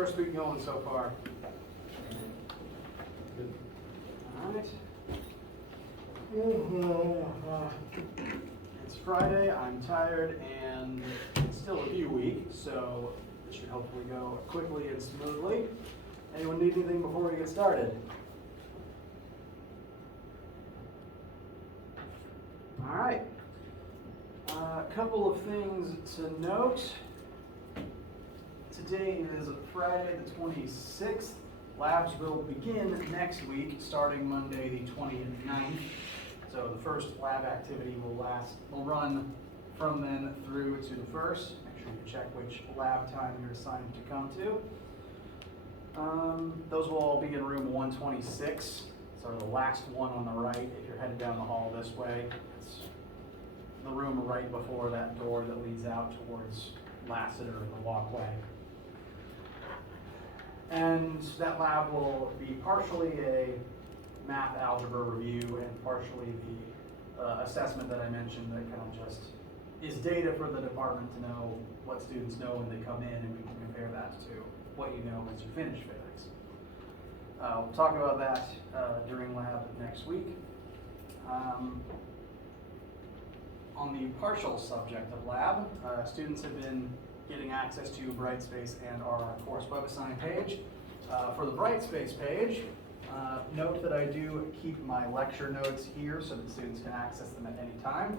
first week going so far? Good. All right. It's Friday, I'm tired, and it's still a review week, so it should hopefully go quickly and smoothly. Anyone need anything before we get started? All right. A couple of things to note. Today is Friday the 26th. Labs will begin next week, starting Monday the 29th. So the first lab activity will run from then through to the first. Make sure you check which lab time you're assigned to come to. Those will all be in room 126, so the last one on the right. If you're headed down the hall this way, it's the room right before that door that leads out towards Lassiter, the walkway. And that lab will be partially a math algebra review and partially the assessment that I mentioned that kind of just is data for the department to know what students know when they come in, and we can compare that to what you know as you finish physics. We'll talk about that during lab next week. On the partial subject of lab, students have been getting access to Brightspace and our course WebAssign page. For the Brightspace page, note that I do keep my lecture notes here so that students can access them at any time.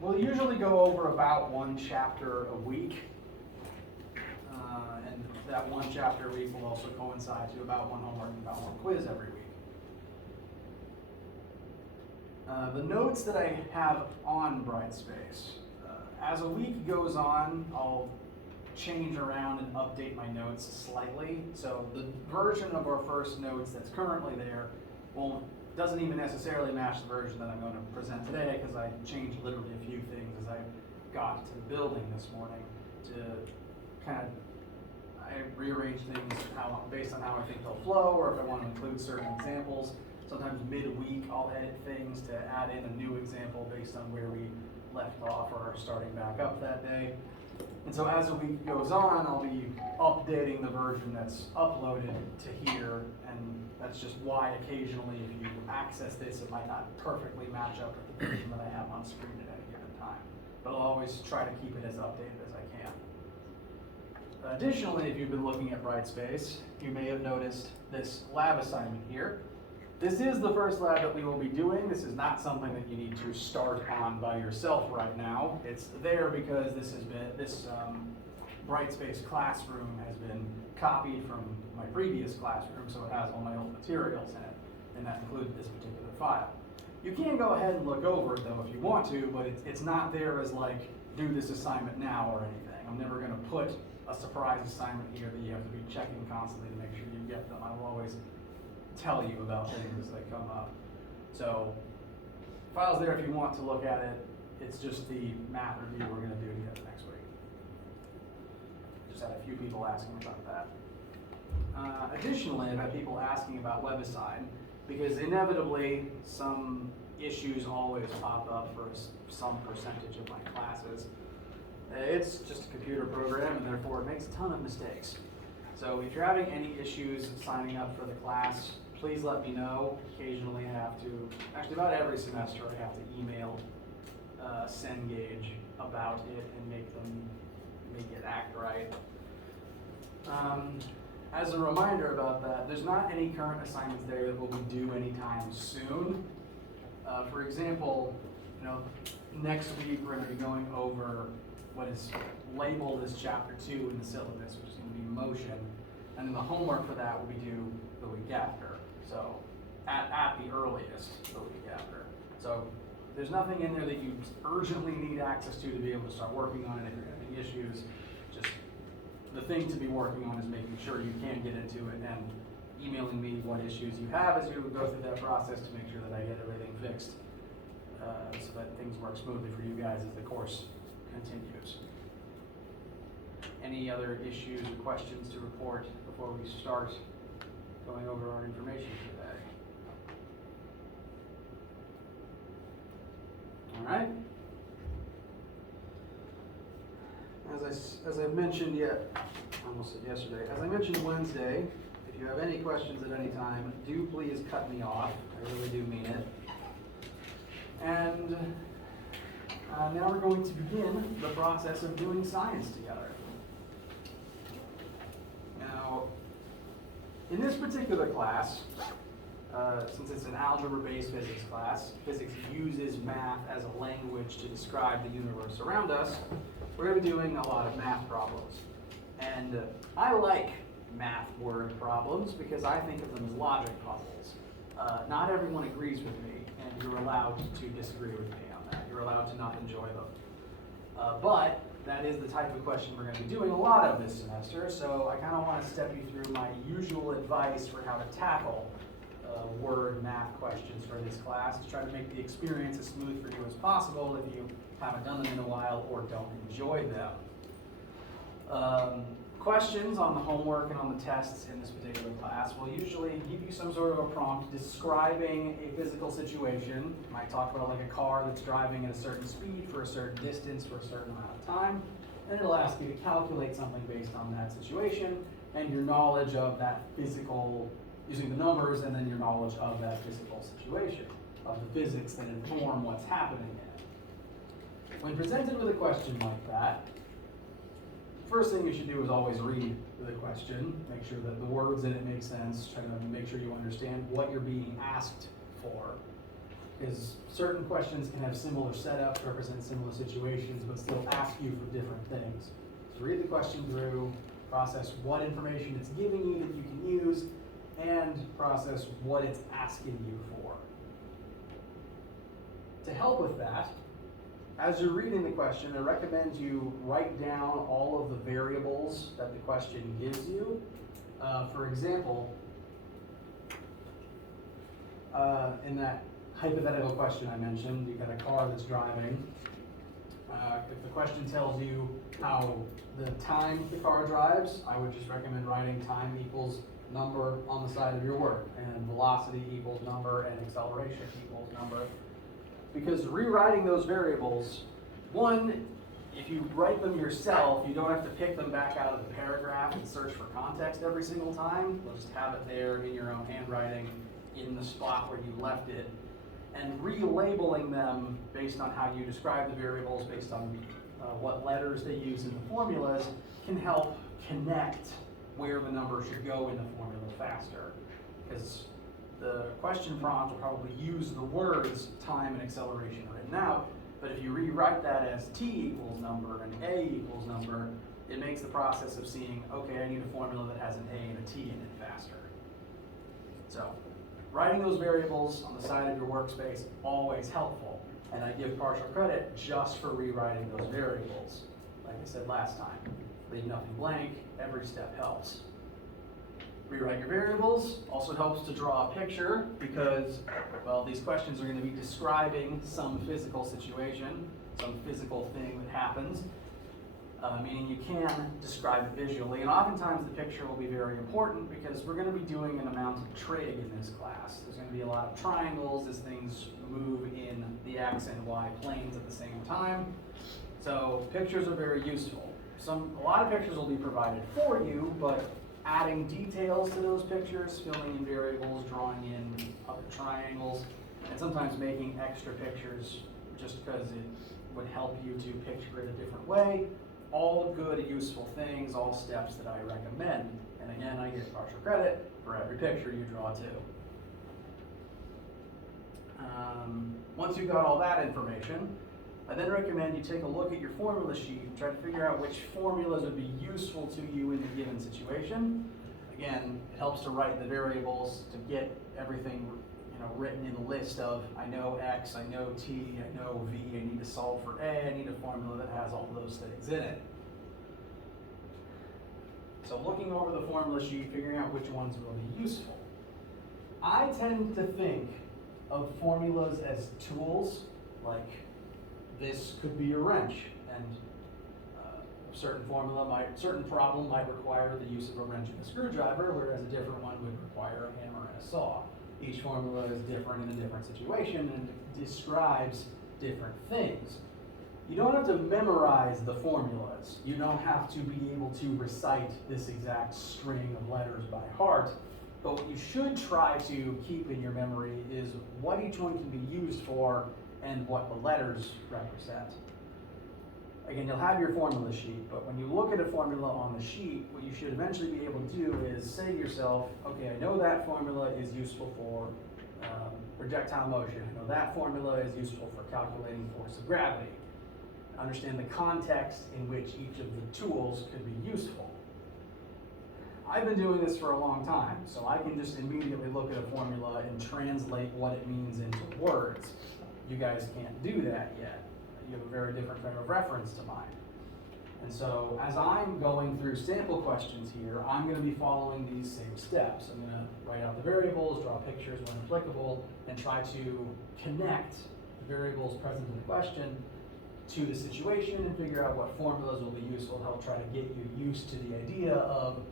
We'll usually go over about one chapter a week. And that one chapter a week will also coincide to about one homework and about one quiz every week. The notes that I have on Brightspace, as a week goes on, I'll change around and update my notes slightly. So the version of our first notes that's currently there doesn't even necessarily match the version that I'm going to present today, because I changed literally a few things as I got to the building this morning to I rearrange things based on how I think they'll flow, or if I want to include certain examples. Sometimes midweek I'll edit things to add in a new example based on where we left off or are starting back up that day. And so as the week goes on, I'll be updating the version that's uploaded to here, and that's just why occasionally if you access this, it might not perfectly match up with the version that I have on screen at any given time. But I'll always try to keep it as updated as I can. Additionally, if you've been looking at Brightspace, you may have noticed this lab assignment here. This is the first lab that we will be doing. This is not something that you need to start on by yourself right now. It's there because this Brightspace classroom has been copied from my previous classroom, so it has all my old materials in it, and that included this particular file. You can go ahead and look over it though if you want to, but it's not there as like, do this assignment now or anything. I'm never going to put a surprise assignment here that you have to be checking constantly to make sure you get them. I will always tell you about things as they come up. So, file's there if you want to look at it. It's just the math review we're going to do together next week. Just had a few people asking about that. Additionally, I've had people asking about WebAssign, because inevitably some issues always pop up for some percentage of my classes. It's just a computer program, and therefore it makes a ton of mistakes. So if you're having any issues signing up for the class, please let me know. Occasionally I have to, actually about every semester I have to email Cengage about it and make it act right. As a reminder about that, there's not any current assignments there that will be due anytime soon. For example, next week we're going to be going over what is labeled as chapter 2 in the syllabus, which is going to be motion, and then the homework for that will be due the week after. So at the earliest, the week after. So there's nothing in there that you urgently need access to be able to start working on it if you're having issues. Just the thing to be working on is making sure you can get into it and emailing me what issues you have as you go through that process to make sure that I get everything fixed so that things work smoothly for you guys as the course continues. Any other issues or questions to report before we start going over our information today? All right. As I as I've mentioned I almost said yesterday, as I mentioned Wednesday, if you have any questions at any time, do please cut me off. I really do mean it. And now we're going to begin the process of doing science together. Now, in this particular class, since it's an algebra-based physics class, physics uses math as a language to describe the universe around us, we're going to be doing a lot of math problems. And I like math word problems because I think of them as logic puzzles. Not everyone agrees with me, and you're allowed to disagree with me on that. You're allowed to not enjoy them. But that is the type of question we're going to be doing a lot of this semester, so I kind of want to step you through my usual advice for how to tackle word math questions for this class to try to make the experience as smooth for you as possible if you haven't done them in a while or don't enjoy them. Questions on the homework and on the tests in this particular class will usually give you some sort of a prompt describing a physical situation. You might talk about like a car that's driving at a certain speed for a certain distance for a certain amount of time, and it'll ask you to calculate something based on that situation and your knowledge of that physical, using the numbers, and then your knowledge of that physical situation, of the physics that inform what's happening in it. When presented with a question like that, first thing you should do is always read the question, make sure that the words in it make sense, try to make sure you understand what you're being asked for. Because certain questions can have similar setups, represent similar situations, but still ask you for different things. So read the question through, process what information it's giving you that you can use, and process what it's asking you for. To help with that, as you're reading the question, I recommend you write down all of the variables that the question gives you. For example, in that hypothetical question I mentioned, you've got a car that's driving. If the question tells you how the time the car drives, I would just recommend writing time equals number on the side of your word, and velocity equals number, and acceleration equals number. Because rewriting those variables, one, if you write them yourself, you don't have to pick them back out of the paragraph and search for context every single time. You'll just have it there in your own handwriting in the spot where you left it. And relabeling them based on how you describe the variables, based on what letters they use in the formulas, can help connect where the number should go in the formula faster. Because the question prompt will probably use the words time and acceleration written out, but if you rewrite that as t equals number and a equals number, it makes the process of seeing, okay, I need a formula that has an a and a t in it faster. So, writing those variables on the side of your workspace, always helpful. And I give partial credit just for rewriting those variables. Like I said last time, leave nothing blank, every step helps. Rewrite your variables also helps to draw a picture because, well, these questions are going to be describing some physical situation, some physical thing that happens, meaning you can describe it visually. And oftentimes the picture will be very important because we're going to be doing an amount of trig in this class. There's going to be a lot of triangles as things move in the x and y planes at the same time. So pictures are very useful. A lot of pictures will be provided for you, but adding details to those pictures, filling in variables, drawing in other triangles, and sometimes making extra pictures just because it would help you to picture it a different way. All good, useful things, all steps that I recommend. And again, I get partial credit for every picture you draw too. Once you've got all that information, I then recommend you take a look at your formula sheet and try to figure out which formulas would be useful to you in a given situation. Again, it helps to write the variables to get everything written in a list of, I know X, I know T, I know V, I need to solve for A, I need a formula that has all those things in it. So looking over the formula sheet, figuring out which ones will be useful. I tend to think of formulas as tools, like this could be a wrench, and a certain problem might require the use of a wrench and a screwdriver, whereas a different one would require a hammer and a saw. Each formula is different in a different situation and describes different things. You don't have to memorize the formulas. You don't have to be able to recite this exact string of letters by heart. But what you should try to keep in your memory is what each one can be used for and what the letters represent. Again, you'll have your formula sheet, but when you look at a formula on the sheet, what you should eventually be able to do is say to yourself, okay, I know that formula is useful for projectile motion. I know that formula is useful for calculating force of gravity. Understand the context in which each of the tools could be useful. I've been doing this for a long time, so I can just immediately look at a formula and translate what it means into words. You guys can't do that yet. You have a very different frame of reference to mine. And so as I'm going through sample questions here, I'm going to be following these same steps. I'm going to write out the variables, draw pictures when applicable, and try to connect the variables present in the question to the situation and figure out what formulas will be useful to help try to get you used to the idea of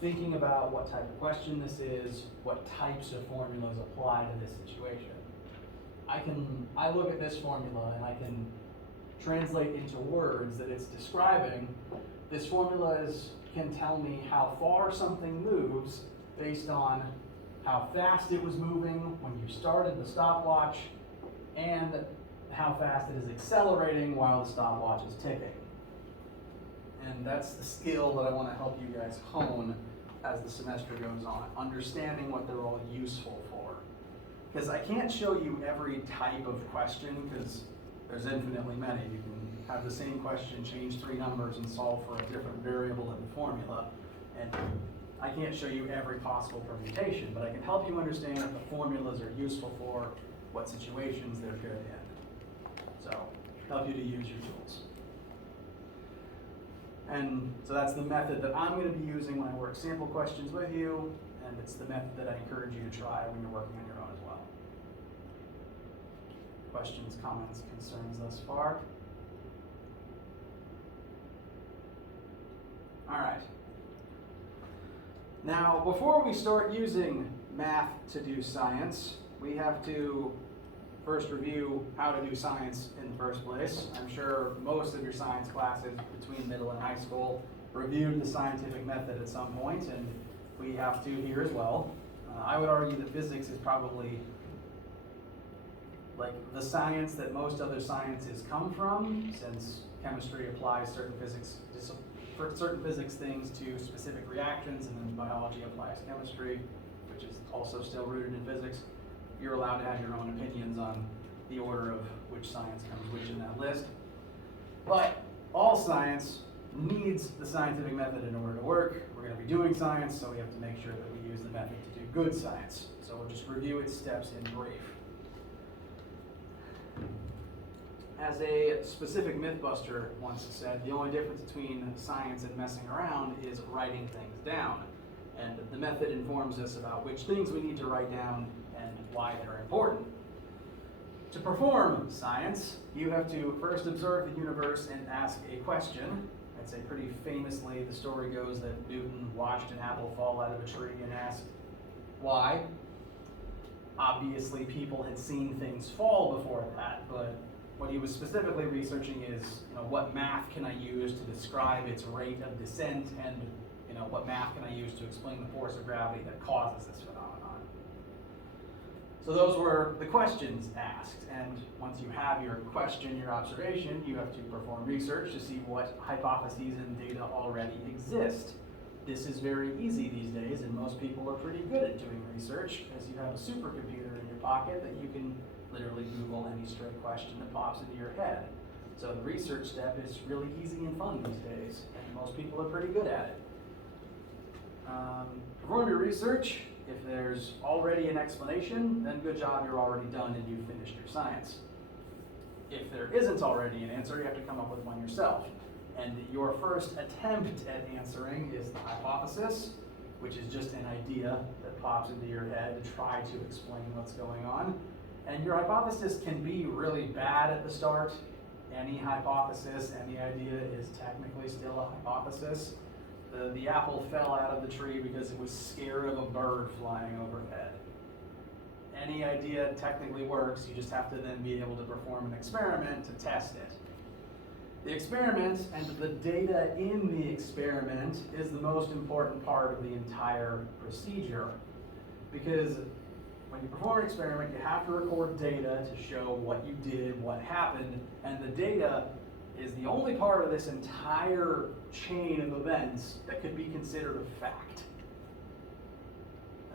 thinking about what type of question this is, what types of formulas apply to this situation. I look at this formula and I can translate into words that it's describing. This formula can tell me how far something moves based on how fast it was moving when you started the stopwatch and how fast it is accelerating while the stopwatch is ticking. And that's the skill that I want to help you guys hone as the semester goes on, understanding what they're all useful for. Because I can't show you every type of question because there's infinitely many. You can have the same question, change 3 numbers, and solve for a different variable in the formula. And I can't show you every possible permutation, but I can help you understand what the formulas are useful for, what situations they're good in. So, help you to use your tools. And so that's the method that I'm going to be using when I work sample questions with you, and it's the method that I encourage you to try when you're working on your own as well. Questions, comments, concerns thus far? All right. Now, before we start using math to do science, we have to first review how to do science in the first place. I'm sure most of your science classes between middle and high school reviewed the scientific method at some point, and we have to here as well. I would argue that physics is probably like the science that most other sciences come from, since chemistry applies certain physics things to specific reactions, and then biology applies chemistry, which is also still rooted in physics. You're allowed to have your own opinions on the order of which science comes which in that list. But all science needs the scientific method in order to work. We're going to be doing science, so we have to make sure that we use the method to do good science. So we'll just review its steps in brief. As a specific Mythbuster once said, the only difference between science and messing around is writing things down. And the method informs us about which things we need to write down and why they're important. To perform science, you have to first observe the universe and ask a question. I'd say pretty famously, the story goes that Newton watched an apple fall out of a tree and asked, why? Obviously, people had seen things fall before that, but what he was specifically researching is, what math can I use to describe its rate of descent, and what math can I use to explain the force of gravity that causes this phenomenon. So those were the questions asked, and once you have your question, your observation, you have to perform research to see what hypotheses and data already exist. This is very easy these days, and most people are pretty good at doing research, as you have a supercomputer in your pocket that you can literally Google any straight question that pops into your head. So the research step is really easy and fun these days, and most people are pretty good at it. Perform your research. If there's already an explanation, then good job, you're already done and you've finished your science. If there isn't already an answer, you have to come up with one yourself. And your first attempt at answering is the hypothesis, which is just an idea that pops into your head to try to explain what's going on. And your hypothesis can be really bad at the start. Any hypothesis, any idea is technically still a hypothesis. The apple fell out of the tree because it was scared of a bird flying overhead. Any idea technically works, you just have to then be able to perform an experiment to test it. The experiment and the data in the experiment is the most important part of the entire procedure, because when you perform an experiment, you have to record data to show what you did, what happened, and the data is the only part of this entire chain of events that could be considered a fact.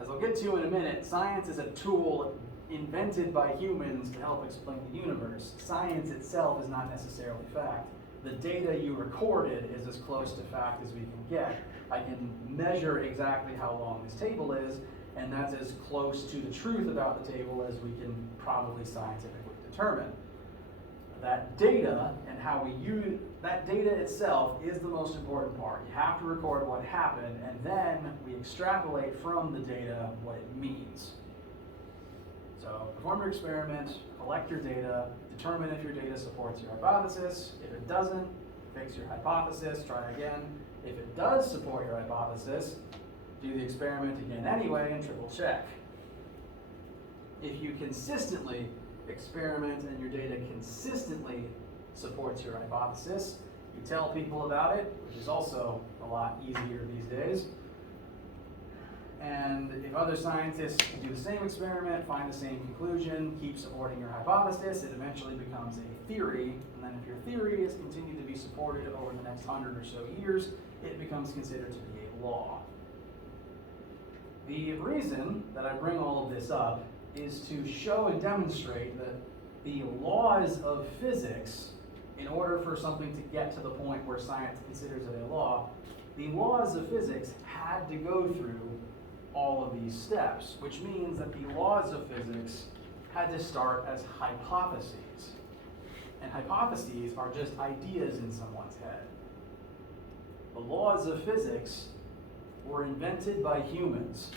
As I'll get to in a minute, science is a tool invented by humans to help explain the universe. Science itself is not necessarily fact. The data you recorded is as close to fact as we can get. I can measure exactly how long this table is, and that's as close to the truth about the table as we can probably scientifically determine. That data and how we use that data itself is the most important part. You have to record what happened, and then we extrapolate from the data what it means. So perform your experiment, collect your data, determine if your data supports your hypothesis. If it doesn't, fix your hypothesis, try again. If it does support your hypothesis, do the experiment again anyway and triple check. If you consistently experiment and your data consistently supports your hypothesis, you tell people about it, which is also a lot easier these days. And if other scientists do the same experiment, find the same conclusion, keep supporting your hypothesis, it eventually becomes a theory. And then if your theory is continued to be supported over the next 100 or so years, it becomes considered to be a law. The reason that I bring all of this up is to show and demonstrate that the laws of physics, in order for something to get to the point where science considers it a law, the laws of physics had to go through all of these steps, which means that the laws of physics had to start as hypotheses. And hypotheses are just ideas in someone's head. The laws of physics were invented by humans.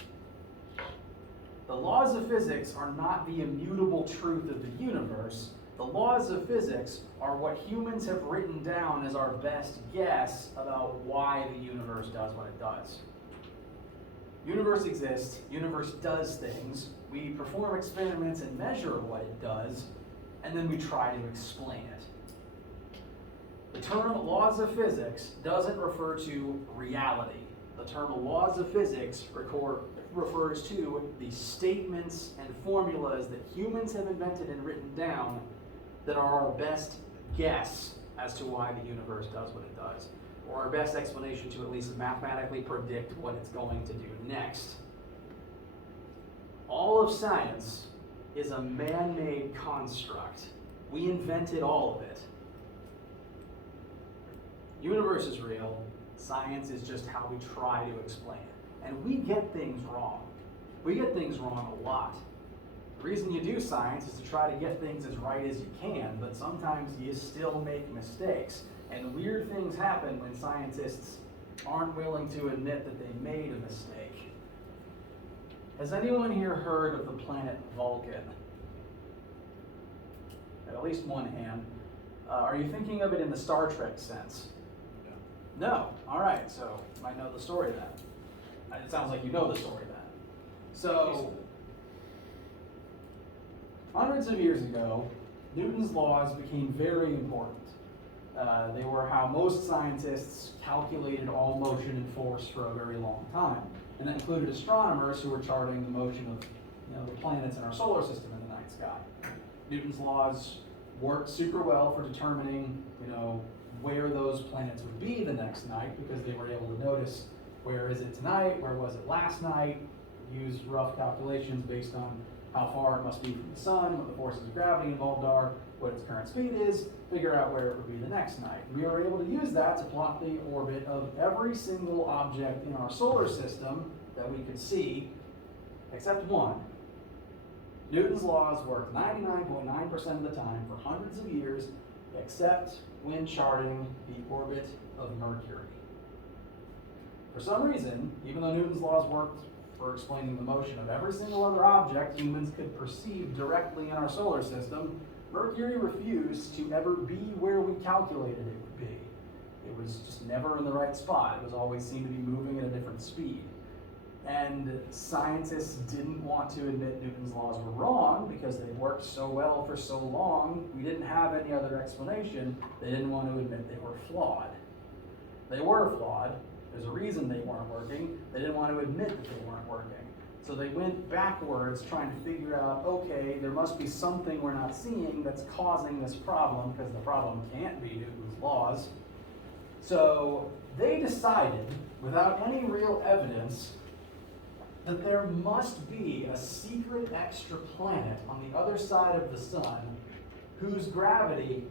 The laws of physics are not the immutable truth of the universe. The laws of physics are what humans have written down as our best guess about why the universe does what it does. Universe exists, universe does things, we perform experiments and measure what it does, and then we try to explain it. The term laws of physics doesn't refer to reality. The term laws of physics refers to the statements and formulas that humans have invented and written down that are our best guess as to why the universe does what it does, or our best explanation to at least mathematically predict what it's going to do next. All of science is a man-made construct. We invented all of it. Universe is real, science is just how we try to explain it. And we get things wrong. We get things wrong a lot. The reason you do science is to try to get things as right as you can, but sometimes you still make mistakes. And weird things happen when scientists aren't willing to admit that they made a mistake. Has anyone here heard of the planet Vulcan? At least one hand. Are you thinking of it in the Star Trek sense? No. All right, so you might know the story then. It sounds like you know the story then. So, hundreds of years ago, Newton's laws became very important. They were how most scientists calculated all motion and force for a very long time. And that included astronomers who were charting the motion of the planets in our solar system in the night sky. Newton's laws worked super well for determining where those planets would be the next night, because they were able to notice where is it tonight, where was it last night, use rough calculations based on how far it must be from the sun, what the forces of gravity involved are, what its current speed is, figure out where it would be the next night. We were able to use that to plot the orbit of every single object in our solar system that we could see, except one. Newton's laws worked 99.9% of the time for hundreds of years, except when charting the orbit of Mercury. For some reason, even though Newton's laws worked for explaining the motion of every single other object humans could perceive directly in our solar system, Mercury refused to ever be where we calculated it would be. It was just never in the right spot. It was always seemed to be moving at a different speed. And scientists didn't want to admit Newton's laws were wrong because they worked so well for so long, we didn't have any other explanation. They didn't want to admit they were flawed. They were flawed. There's a reason they weren't working. They didn't want to admit that they weren't working. So they went backwards trying to figure out, okay, there must be something we're not seeing that's causing this problem, because the problem can't be Newton's laws. So they decided, without any real evidence, that there must be a secret extra planet on the other side of the sun whose gravity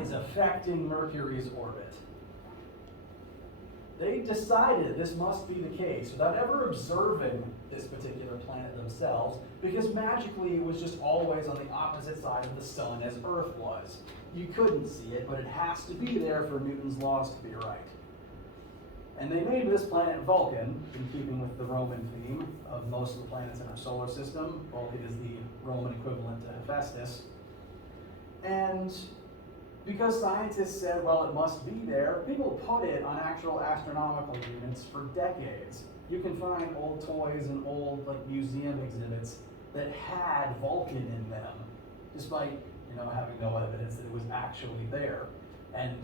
is affecting Mercury's orbit. They decided this must be the case without ever observing this particular planet themselves, because magically it was just always on the opposite side of the sun as Earth was. You couldn't see it, but it has to be there for Newton's laws to be right. And they named this planet Vulcan, in keeping with the Roman theme of most of the planets in our solar system. Vulcan is the Roman equivalent to Hephaestus. And because scientists said, well, it must be there, people put it on actual astronomical units for decades. You can find old toys and old museum exhibits that had Vulcan in them, despite having no evidence that it was actually there. And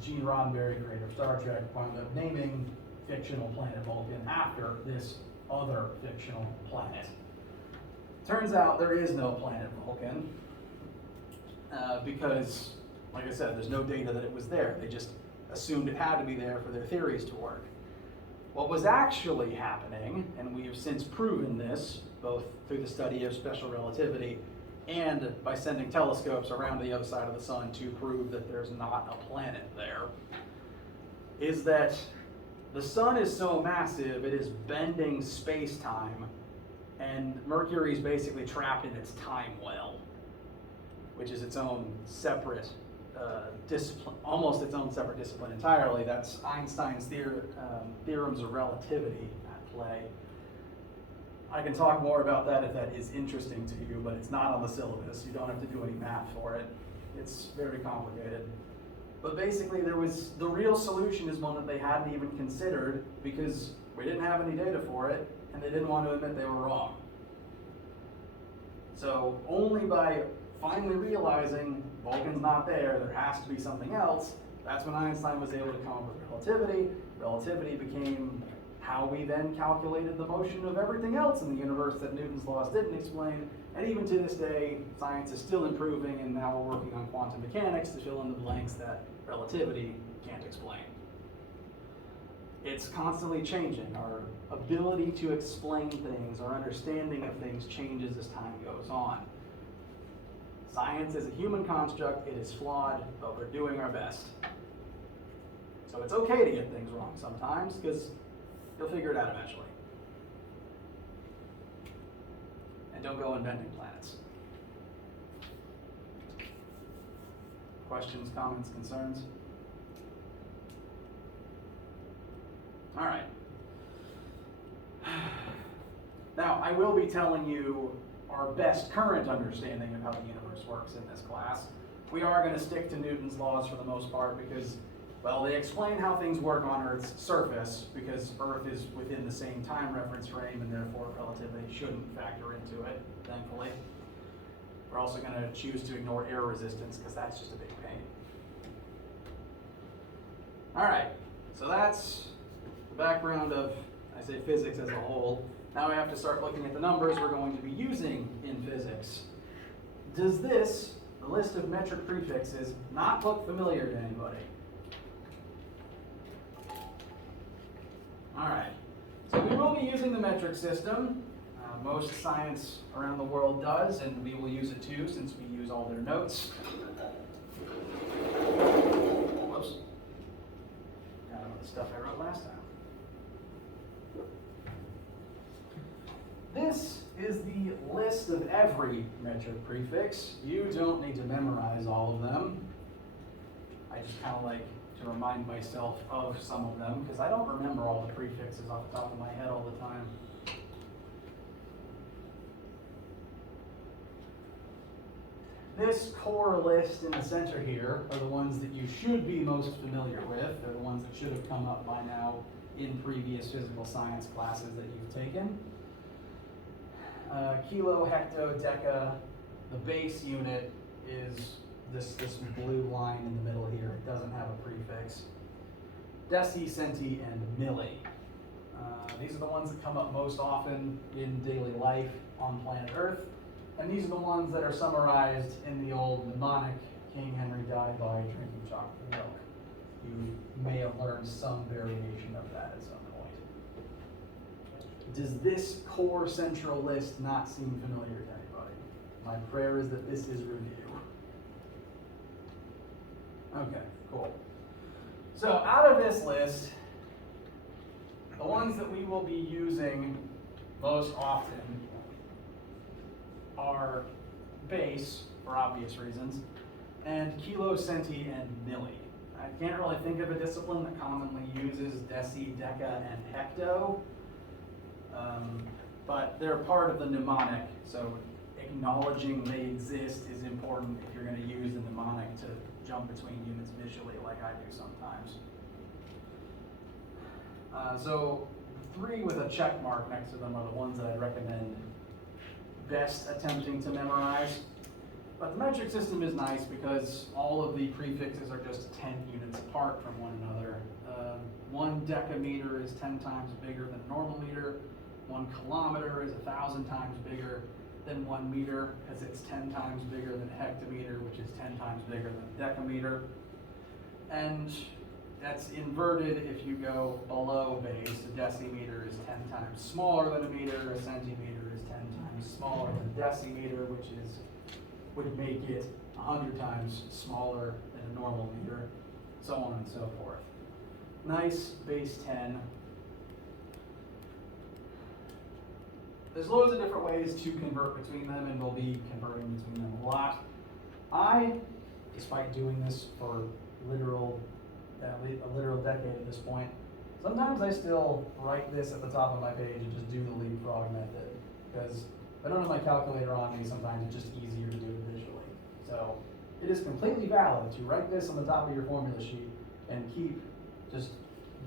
Gene Roddenberry, creator of Star Trek, wound up naming fictional planet Vulcan after this other fictional planet. Turns out there is no planet Vulcan, because, like I said, there's no data that it was there. They just assumed it had to be there for their theories to work. What was actually happening, and we have since proven this, both through the study of special relativity and by sending telescopes around the other side of the sun to prove that there's not a planet there, is that the sun is so massive it is bending space-time, and Mercury is basically trapped in its time well, which is its own separate discipline, almost its own separate discipline entirely. That's Einstein's theorems of relativity at play. I can talk more about that if that is interesting to you, but it's not on the syllabus. You don't have to do any math for it. It's very complicated. But basically, the real solution is one that they hadn't even considered because we didn't have any data for it, and they didn't want to admit they were wrong. So only by finally realizing Vulcan's not there has to be something else, that's when Einstein was able to come up with relativity. Relativity became how we then calculated the motion of everything else in the universe that Newton's laws didn't explain. And even to this day, science is still improving, and now we're working on quantum mechanics to fill in the blanks that relativity can't explain. It's constantly changing. Our ability to explain things, our understanding of things changes as time goes on. Science is a human construct. It is flawed, but we're doing our best. So it's okay to get things wrong sometimes, because you'll figure it out eventually. And don't go inventing planets. Questions, comments, concerns? All right. Now, I will be telling you our best current understanding of how the universe works in this class. We are going to stick to Newton's laws for the most part because, well, they explain how things work on Earth's surface, because Earth is within the same time reference frame and therefore relativity shouldn't factor into it, thankfully. We're also going to choose to ignore air resistance because that's just a big pain. All right, so that's the background of, I say, physics as a whole. Now we have to start looking at the numbers we're going to be using in physics. Does this, the list of metric prefixes, not look familiar to anybody? All right, so we will be using the metric system. Most science around the world does, and we will use it too since we use all their notes. Whoops. Got all the stuff I wrote last time. This is the list of every metric prefix. You don't need to memorize all of them. I just kind of like to remind myself of some of them because I don't remember all the prefixes off the top of my head all the time. This core list in the center here are the ones that you should be most familiar with. They're the ones that should have come up by now in previous physical science classes that you've taken. Kilo, hecto, deca, the base unit is this blue line in the middle here. It doesn't have a prefix. Deci, centi, and milli. These are the ones that come up most often in daily life on planet Earth. And these are the ones that are summarized in the old mnemonic, King Henry died by drinking chocolate milk. You may have learned some variation of that at some point. Does this core central list not seem familiar to anybody? My prayer is that this is review. Okay, cool. So out of this list, the ones that we will be using most often are base, for obvious reasons, and kilo, centi, and milli. I can't really think of a discipline that commonly uses deci, deca, and hecto, but they're part of the mnemonic, so acknowledging they exist is important if you're going to use the mnemonic to jump between units visually like I do sometimes. So 3 with a check mark next to them are the ones that I recommend best attempting to memorize. But the metric system is nice because all of the prefixes are just 10 units apart from one another. 1 decameter is 10 times bigger than a normal meter. 1 kilometer is 1,000 times bigger than 1 meter because it's 10 times bigger than a hectometer, which is 10 times bigger than a decameter. And that's inverted if you go below base. A decimeter is 10 times smaller than a meter. A centimeter is 10 times smaller than a decimeter, which would make it 100 times smaller than a normal meter, so on and so forth. Nice base 10. There's loads of different ways to convert between them, and we'll be converting between them a lot. I, despite doing this for a literal decade at this point, sometimes I still write this at the top of my page and just do the leapfrog method, because if I don't have my calculator on me, sometimes it's just easier to do it visually. So it is completely valid to write this on the top of your formula sheet and keep just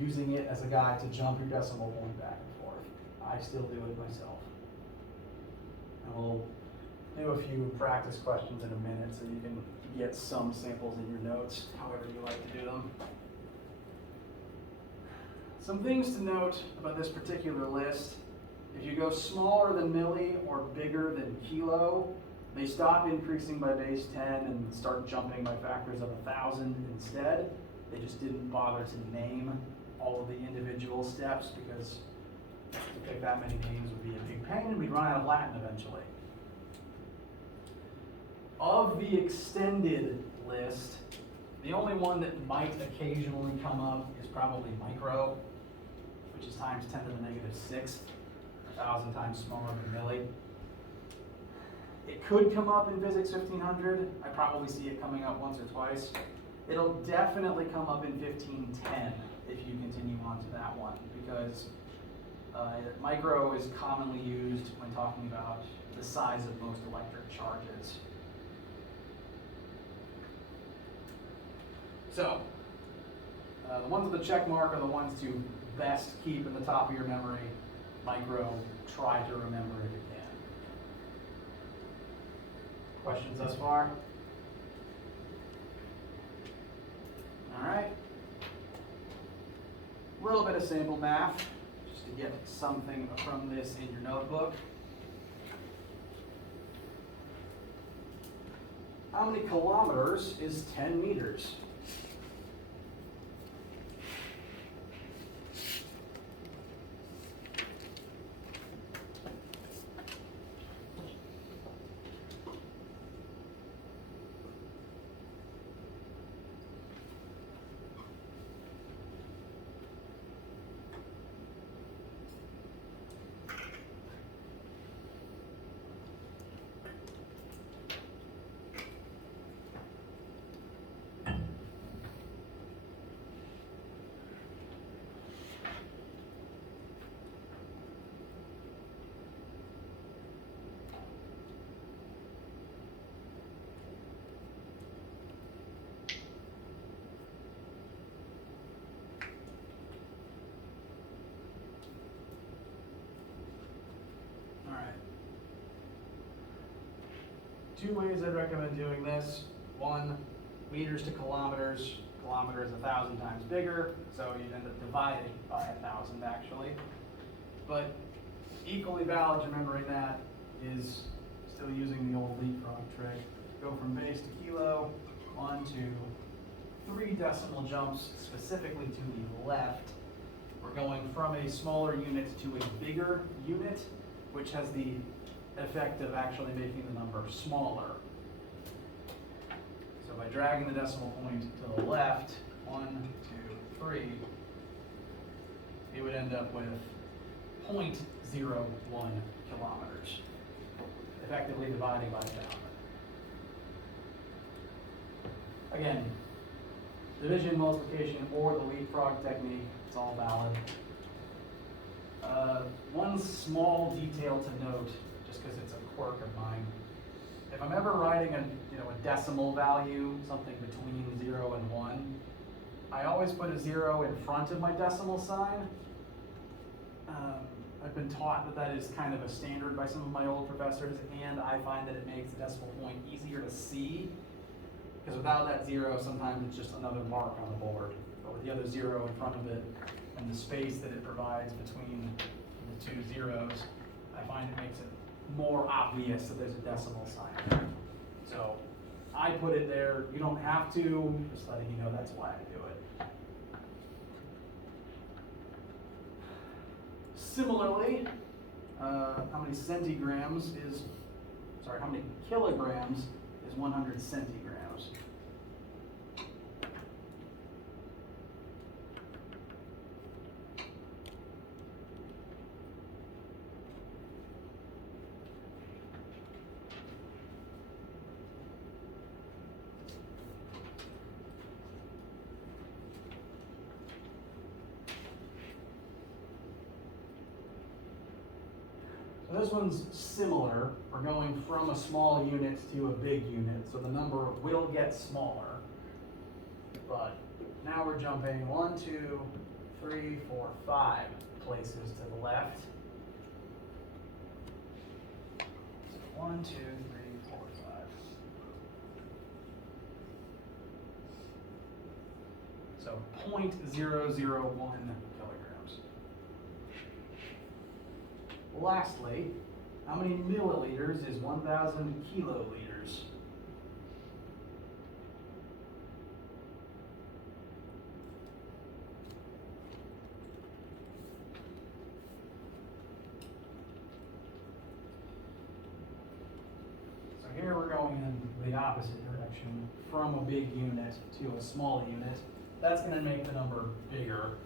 using it as a guide to jump your decimal point back and forth. I still do it myself. And we'll do a few practice questions in a minute so you can get some samples in your notes, however you like to do them. Some things to note about this particular list. If you go smaller than milli or bigger than kilo, they stop increasing by base 10 and start jumping by factors of 1,000 instead. They just didn't bother to name all of the individual steps because to pick that many names would be a big pain and we'd run out of Latin eventually. Of the extended list, the only one that might occasionally come up is probably micro, which is times 10 to the negative 6th, 1,000 times smaller than milli. It could come up in Physics 1500. I probably see it coming up once or twice. It'll definitely come up in 1510 if you continue on to that one, because micro is commonly used when talking about the size of most electric charges. So, the ones with the check mark are the ones to best keep in the top of your memory. Micro, try to remember if you can. Questions thus far? All right. A little bit of sample math, just to get something from this in your notebook. How many kilometers is 10 meters? two ways I'd recommend doing this. One, liters to kilometers. Kilometer is 1,000 times bigger, so you'd end up dividing by 1,000 actually. But equally valid, remembering that, is still using the old leapfrog trick. Go from base to kilo, 1, 2, 3 decimal jumps specifically to the left. We're going from a smaller unit to a bigger unit, which has the effect of actually making the number smaller. So by dragging the decimal point to the left, 1, 2, 3, it would end up with 0.01 kilometers, effectively dividing by 1,000. Again, division, multiplication, or the leapfrog technique, it's all valid. One small detail to note, just because it's a quirk of mine. If I'm ever writing a decimal value, something between 0 and 1, I always put a 0 in front of my decimal sign. I've been taught that that is kind of a standard by some of my old professors, and I find that it makes the decimal point easier to see, because without that 0, sometimes it's just another mark on the board. But with the other 0 in front of it, and the space that it provides between the two zeros, I find it makes it more obvious that there's a decimal sign there. So I put it there. You don't have to, just letting you know that's why I do it. Similarly, how many kilograms is 100 centigrams? So this one's similar. We're going from a small unit to a big unit, so the number will get smaller. But now we're jumping 1, 2, 3, 4, 5 places to the left. So 1, 2, 3, 4, 5. So 0.001 kilograms. Lastly, how many milliliters is 1,000 kiloliters? So here we're going in the opposite direction, from a big unit to a small unit. That's going to make the number bigger.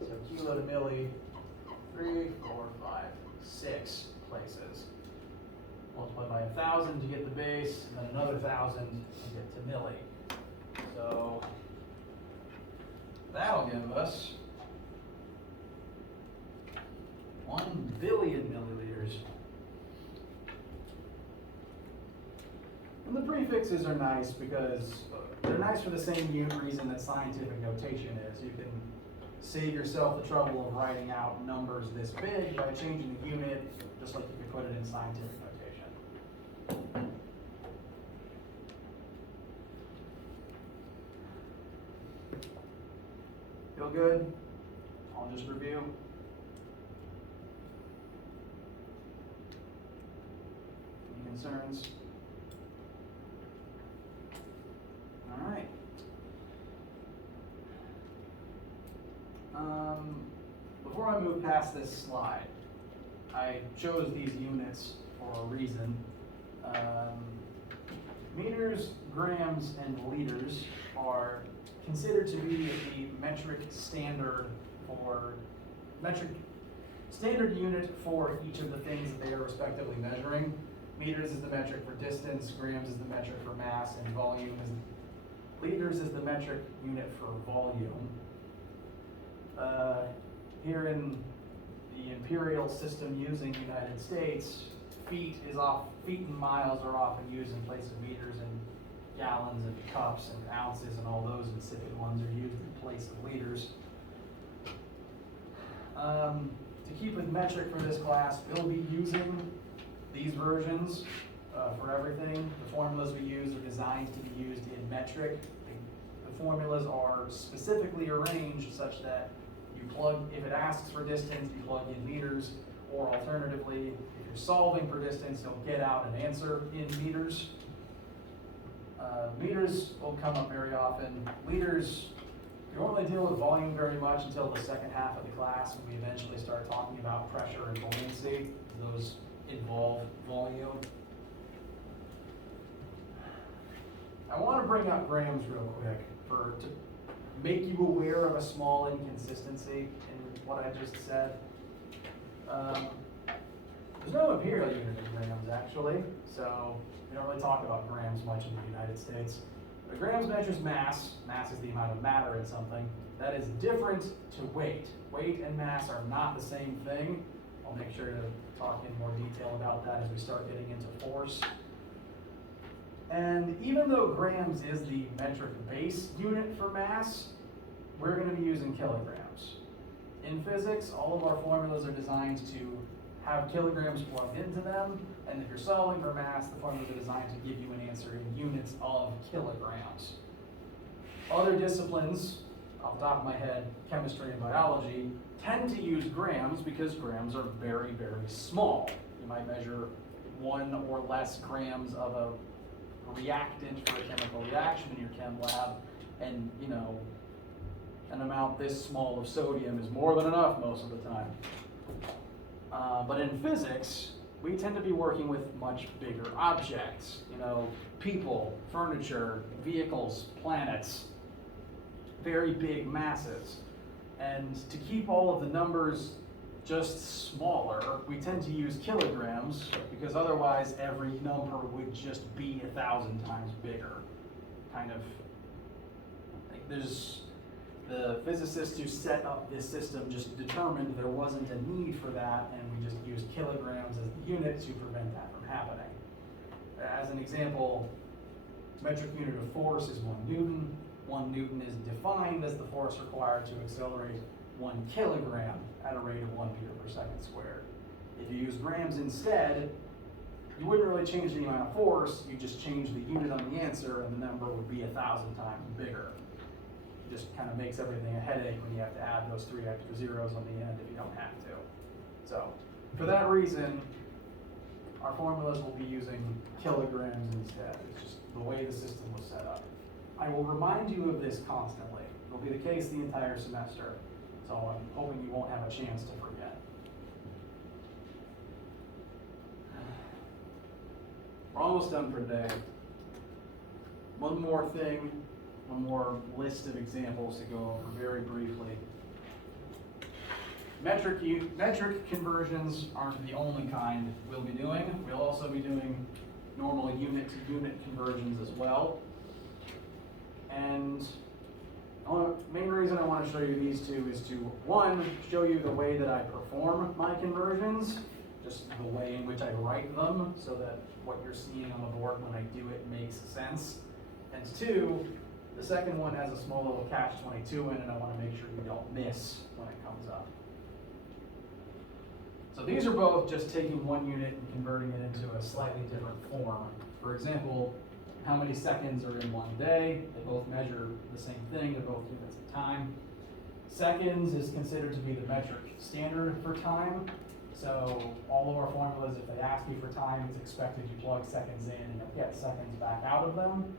So kilo to milli, 3, 4, 5, 6 places. Multiply by 1,000 to get the base, and then another 1,000 to get to milli. So that'll give us 1 billion milliliters. And the prefixes are nice because they're nice for the same reason that scientific notation is. You can save yourself the trouble of writing out numbers this big by changing the unit, just like you could put it in scientific notation. Feel good? I'll just review. Any concerns? All right. Before I move past this slide, I chose these units for a reason. Meters, grams, and liters are considered to be the metric standard unit for each of the things that they are respectively measuring. Meters is the metric for distance, grams is the metric for mass, and liters is the metric unit for volume. Here in the imperial system using the United States, feet and miles are often used in place of meters, and gallons and cups and ounces and all those insipid ones are used in place of liters. To keep with metric for this class, we'll be using these versions. for everything. The formulas we use are designed to be used in metric. The formulas are specifically arranged such that you plug, if it asks for distance, you plug in meters, or alternatively, if you're solving for distance, you'll get out an answer in meters. Meters will come up very often. Liters, you don't really deal with volume very much until the second half of the class when we eventually start talking about pressure and buoyancy. Those involve volume. I want to bring up grams real quick to make you aware of a small inconsistency in what I just said. There's no imperial unit in grams, actually, so we don't really talk about grams much in the United States. But grams measures mass. Mass is the amount of matter in something. That is different to weight. Weight and mass are not the same thing. I'll make sure to talk in more detail about that as we start getting into force. And even though grams is the metric base unit for mass, we're going to be using kilograms. In physics, all of our formulas are designed to have kilograms plugged into them, and if you're solving for mass, the formulas are designed to give you an answer in units of kilograms. Other disciplines, off the top of my head, chemistry and biology, tend to use grams because grams are very, very small. You might measure 1 or less grams of a reactant for a chemical reaction in your chem lab, and an amount this small of sodium is more than enough most of the time. But in physics, we tend to be working with much bigger objects, people, furniture, vehicles, planets, very big masses. And to keep all of the numbers just smaller, we tend to use kilograms because otherwise every number would just be 1,000 times bigger. The physicists who set up this system just determined there wasn't a need for that, and we just used kilograms as the unit to prevent that from happening. As an example, metric unit of force is 1 Newton. 1 Newton is defined as the force required to accelerate 1 kilogram at a rate of 1 meter per second squared. If you use grams instead, you wouldn't really change the amount of force, you just change the unit on the answer, and the number would be 1,000 times bigger. It just kind of makes everything a headache when you have to add those 3 extra zeros on the end if you don't have to. So, for that reason, our formulas will be using kilograms instead. It's just the way the system was set up. I will remind you of this constantly. It'll be the case the entire semester, so I'm hoping you won't have a chance to forget. We're almost done for today. One more thing, one more list of examples to go over very briefly. Metric conversions aren't the only kind we'll be doing. We'll also be doing normal unit-to-unit conversions as well. And the main reason I want to show you these two is to, one, show you the way that I perform my conversions, just the way in which I write them, so that what you're seeing on the board when I do it makes sense. And two, the second one has a small little catch-22 in it, and I want to make sure you don't miss when it comes up. So these are both just taking one unit and converting it into a slightly different form. For example, how many seconds are in 1 day? They both measure the same thing, they're both units of time. Seconds is considered to be the metric standard for time. So all of our formulas, if they ask you for time, it's expected you plug seconds in and you'll get seconds back out of them.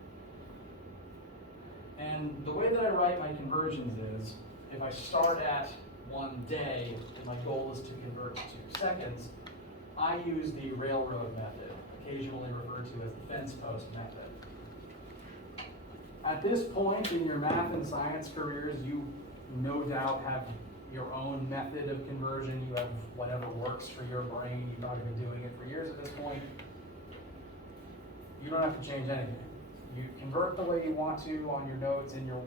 And the way that I write my conversions is, if I start at 1 day and my goal is to convert to seconds, I use the railroad method, occasionally referred to as the fence post method. At this point in your math and science careers, you no doubt have your own method of conversion. You have whatever works for your brain. You've probably been doing it for years at this point. You don't have to change anything. You convert the way you want to on your notes in your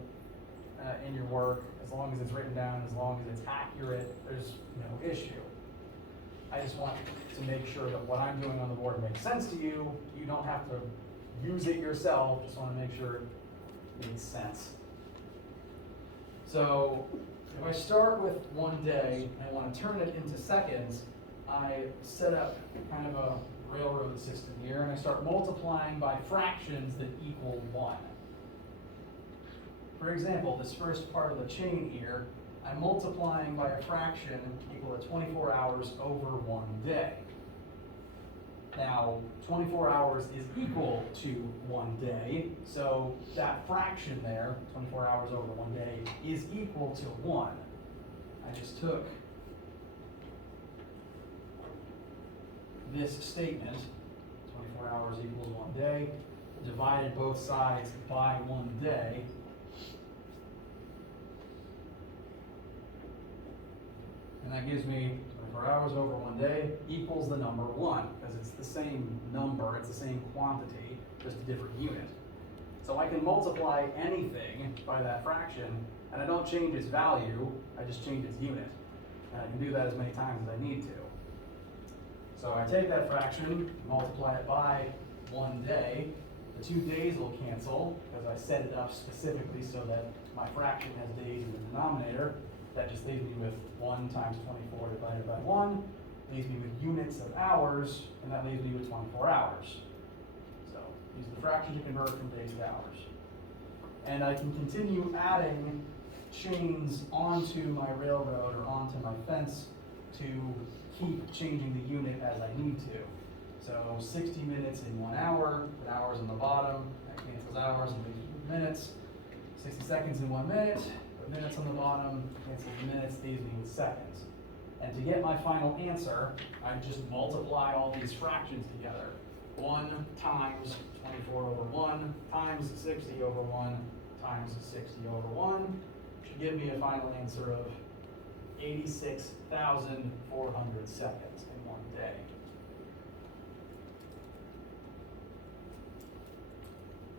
work, as long as it's written down, as long as it's accurate. There's no issue. I just want to make sure that what I'm doing on the board makes sense to you. You don't have to use it yourself. Just want to make sure it makes sense. So if I start with 1 day and I want to turn it into seconds, I set up kind of a railroad system here, and I start multiplying by fractions that equal 1. For example, this first part of the chain here, I'm multiplying by a fraction equal to 24 hours over 1 day. Now, 24 hours is equal to 1 day, so that fraction there, 24 hours over 1 day, is equal to 1. I just took this statement, 24 hours equals 1 day, divided both sides by 1 day, and that gives me 24 hours over 1 day equals the number 1, because it's the same number, it's the same quantity, just a different unit. So I can multiply anything by that fraction, and I don't change its value, I just change its unit. And I can do that as many times as I need to. So I take that fraction, multiply it by 1 day. The 2 days will cancel, because I set it up specifically so that my fraction has days in the denominator. That just leaves me with 1 times 24 divided by 1, leaves me with units of hours, and that leaves me with 24 hours. So use the fraction to convert from days to hours. And I can continue adding chains onto my railroad or onto my fence to keep changing the unit as I need to. So 60 minutes in 1 hour, put hours on the bottom, that cancels hours and leaves me with minutes. 60 seconds in 1 minute, put minutes on the bottom, cancels the minutes, leaves me with seconds. And to get my final answer, I just multiply all these fractions together. 1 times 24 over 1 times 60 over 1 times 60 over 1 should give me a final answer of 86,400 seconds in 1 day.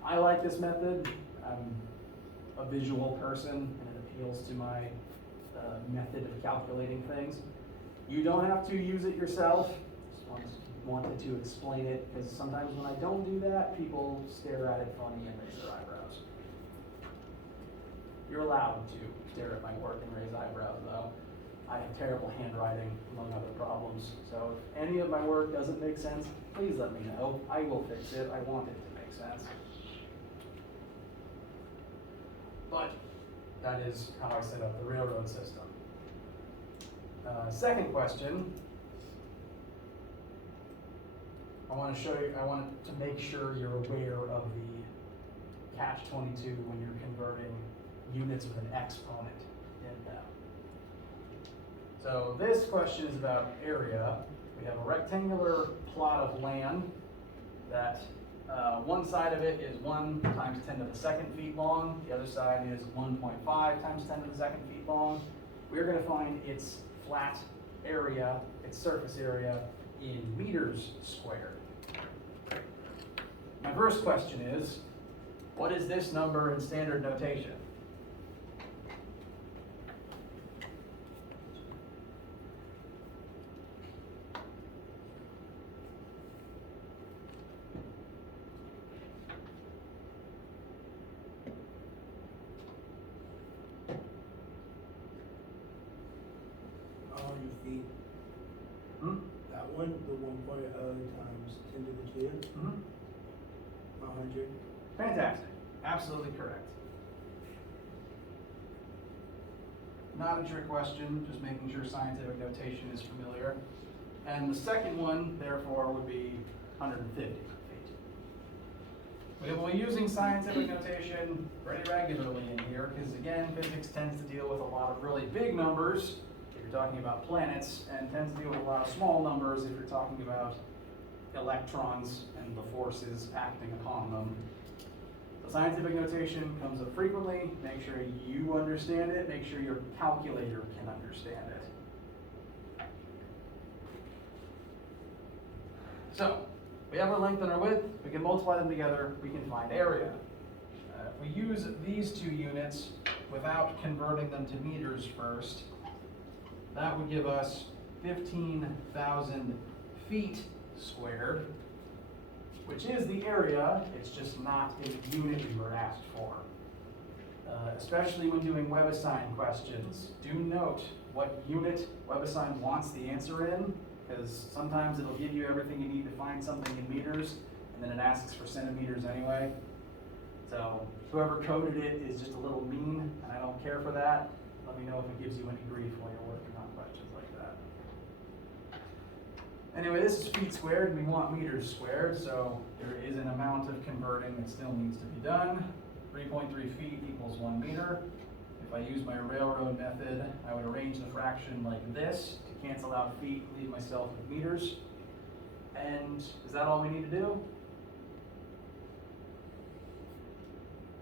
I like this method. I'm a visual person, and it appeals to my method of calculating things. You don't have to use it yourself. Just wanted to explain it, because sometimes when I don't do that, people stare at it funny and raise their eyebrows. You're allowed to stare at my work and raise eyebrows, though. I have terrible handwriting, among other problems. So if any of my work doesn't make sense, please let me know. I will fix it. I want it to make sense. But that is how I set up the railroad system. Second question. I want to make sure you're aware of the catch-22 when you're converting units with an exponent in them. So this question is about area. We have a rectangular plot of land that one side of it is 1 times 10 to the second feet long. The other side is 1.5 times 10 to the second feet long. We're going to find its flat area, its surface area, in meters squared. My first question is, what is this number in standard notation? Feet. That one, the 1 times 10 to the 2. 100. Fantastic. Absolutely correct. Not a trick question, just making sure scientific notation is familiar. And the second one, therefore, would be 150 feet. We will be using scientific notation pretty regularly in here, because again, physics tends to deal with a lot of really big numbers talking about planets, and tends to deal with a lot of small numbers if you're talking about electrons and the forces acting upon them. The scientific notation comes up frequently. Make sure you understand it. Make sure your calculator can understand it. So, we have our length and our width. We can multiply them together. We can find area. If we use these two units without converting them to meters first, that would give us 15,000 feet squared, which is the area. It's just not in the unit we were asked for. Especially when doing WebAssign questions, do note what unit WebAssign wants the answer in, because sometimes it'll give you everything you need to find something in meters, and then it asks for centimeters anyway. So whoever coded it is just a little mean, and I don't care for that. Let me know if it gives you any grief while you're working on questions like that. Anyway, this is feet squared. We want meters squared, so there is an amount of converting that still needs to be done. 3.3 feet equals 1 meter. If I use my railroad method, I would arrange the fraction like this to cancel out feet, leave myself with meters. And is that all we need to do?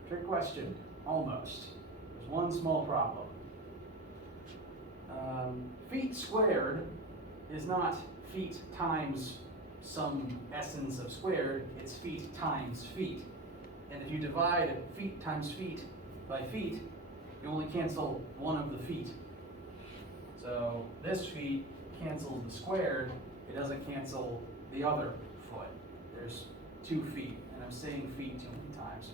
Trick question, almost. There's one small problem. Feet squared is not feet times some essence of squared, it's feet times feet. And if you divide feet times feet by feet, you only cancel one of the feet. So this feet cancels the squared, it doesn't cancel the other foot. There's 2 feet, and I'm saying feet too many times.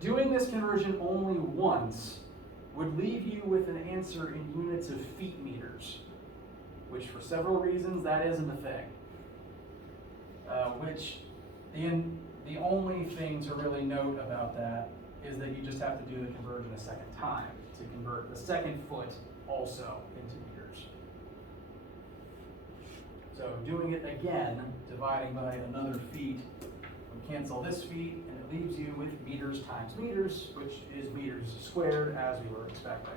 Doing this conversion only once would leave you with an answer in units of feet meters, which for several reasons that isn't a thing. The only thing to really note about that is that you just have to do the conversion a second time to convert the second foot also into meters. So doing it again, dividing by another feet, we cancel this feet, and it leaves you with meters times meters, which is meters squared, as we were expecting.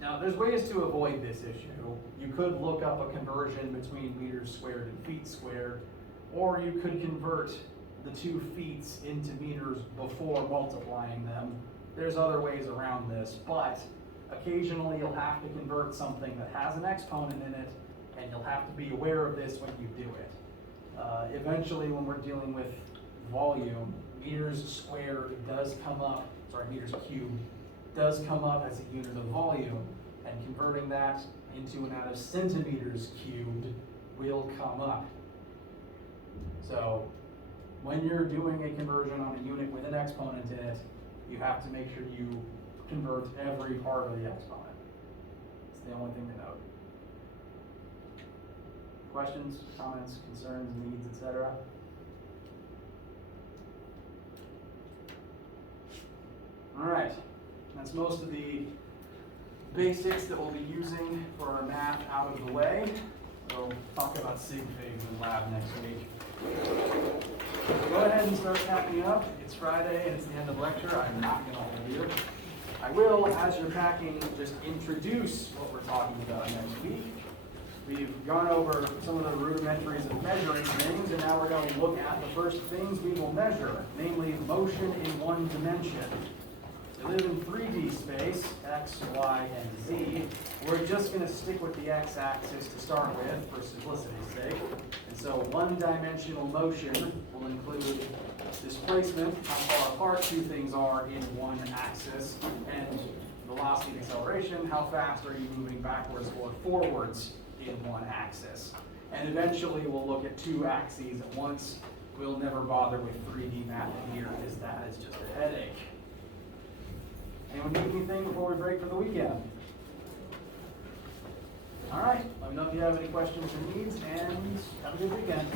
Now, there's ways to avoid this issue. You could look up a conversion between meters squared and feet squared, or you could convert the 2 feet into meters before multiplying them. There's other ways around this, but occasionally you'll have to convert something that has an exponent in it, and you'll have to be aware of this when you do it. Eventually, when we're dealing with volume, meters squared does come up, meters cubed does come up as a unit of volume, and converting that into and out of centimeters cubed will come up. So when you're doing a conversion on a unit with an exponent in it, you have to make sure you convert every part of the exponent. It's the only thing to note. Questions, comments, concerns, needs, etc.? All right, that's most of the basics that we'll be using for our math out of the way. We'll talk about sig figs in lab next week. Go ahead and start packing up. It's Friday and it's the end of lecture. I'm not going to hold you. I will, as you're packing, just introduce what we're talking about next week. We've gone over some of the rudimentaries of measuring things, and now we're going to look at the first things we will measure, namely motion in 1 dimension. We live in 3D space, x, y, and z. We're just going to stick with the x-axis to start with for simplicity's sake. And so 1-dimensional motion will include displacement, how far apart 2 things are in 1 axis, and velocity and acceleration, how fast are you moving backwards or forwards in 1 axis. And eventually we'll look at 2 axes at once. We'll never bother with 3D math here because that is just a headache. Anyone need anything before we break for the weekend? All right, let me know if you have any questions or needs, and have a good weekend.